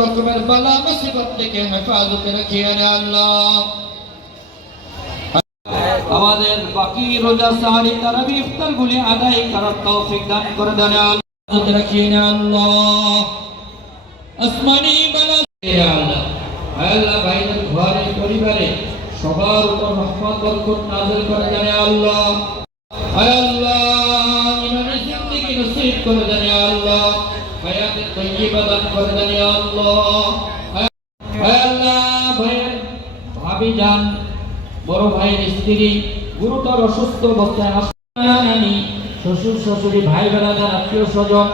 রকমের বালা মুসিবত থেকে হেফাজতে রাখিয়েন আল্লাহ। আমাদের বাকি রোজা সাহারি তারাবি ইফতার গুলি আদায় করার তৌফিক দান করে দেন আল্লাহ। রাখিয়েন আল্লাহ। আসমানি বালা আল্লাহ আল্লাহ ভাইদের ঘরে পরিবারে সবার উপর রহমত বরকত নাযিল করে দেন আল্লাহ। আল্লাহ ইমানের জিন্দেগি নসিব করে দেন আল্লাহ। হায়াতে তয়্যিবা দান করে দেন আল্লাহ। আল্লাহ ভাইয়ের ভাবি জান বড় ভাইয়ের স্ত্রী গুরুতর অসুস্থ অবস্থায় হাসপাতালে, শ্বশুর শাশুড়ি ভাই বেড়াদার আত্মীয় স্বজন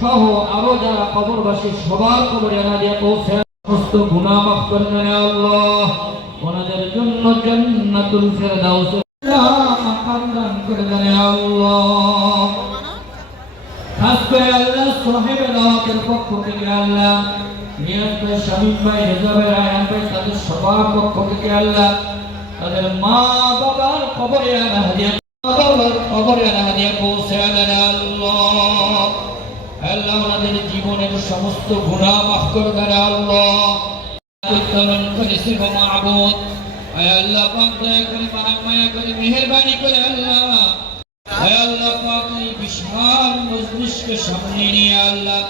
সহ আরো যারা কবরবাসী সবার কবরে আনা দিয়ে পৌঁছে সমস্ত গুনাহ মাফ করে দেন আল্লাহ। ওনাদের জন্য জান্নাতুল ফেরদাউস মাকাম দান করে দেন আল্লাহ। খাস করে আল্লাহ সাহেবের দাওয়াতের পক্ষ থেকে আল্লাহ নিয়ন্ত্রণ শামীম ভাই রেজা ভাই রায়হান ভাই তাদের সবার পক্ষ থেকে আল্লাহ তাদের মা বাবার কবরে আনা হাদিয়া পৌঁছে দেন আল্লাহ। আল্লাহ ওনাদের জীবনের সমস্ত গুনাহ মাফ করে দেন আল্লাহ। উত্তরণ করেছে গো মাবুদ, আয় আল্লাহ পাক দয়া করে মায়া করে মেহেরবানি করে আল্লাহ, আয় আল্লাহ পাক এই বিশাল মজলিসকে সামনে নিয়ে আল্লাহ,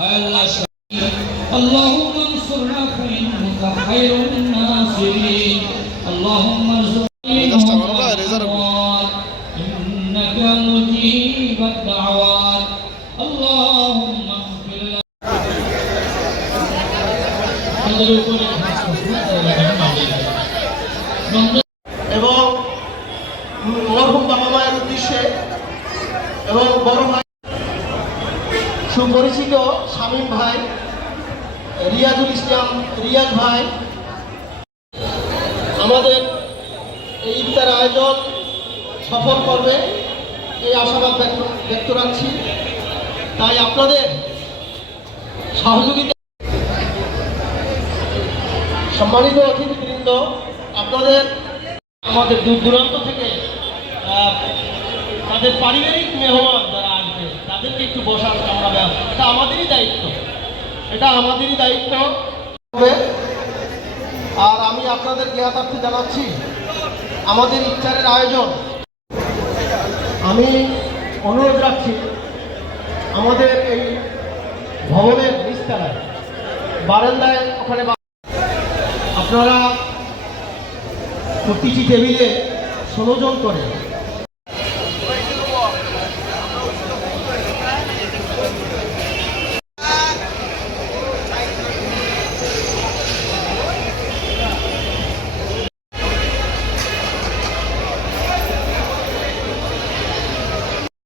আয় আল্লাহ আল্লাহুম্মা আনসুরনা ফাইন্নাকা খায়রুন নাসিরিন, আল্লাহুম্মা ইন্নাকা মুজিবুদ দাওয়াত, আল্লাহুম্মা এবং মরহুম বাবা মায়ের উদ্দেশ্যে এবং বড় ভাই সুপরিচিত শামীম ভাই, রিয়াজুল ইসলাম রিয়াজ ভাই আমাদের এই ইফতার আয়োজন সফল করবে এই আশাবাদ ব্যক্ত রাখছি। তাই আপনাদের সহযোগিতা, সম্মানিত অতিথিবৃন্দ, আপনাদের আমাদের দূর দূরান্ত থেকে তাদের পারিবারিক মেহমান যারা আসবে তাদেরকে একটু বসার আমরা এটা আমাদেরই দায়িত্ব, এটা আমাদেরই দায়িত্ব হবে। আর আমি আপনাদের জ্ঞাতার্থে জানাচ্ছি আমাদের ইফতারের আয়োজন, আমি অনুরোধ রাখছি আমাদের এই ভবনের নিচতলায় বারান্দায় ওখানে আপনারা প্রতিটি টেবিলে 16 জন করে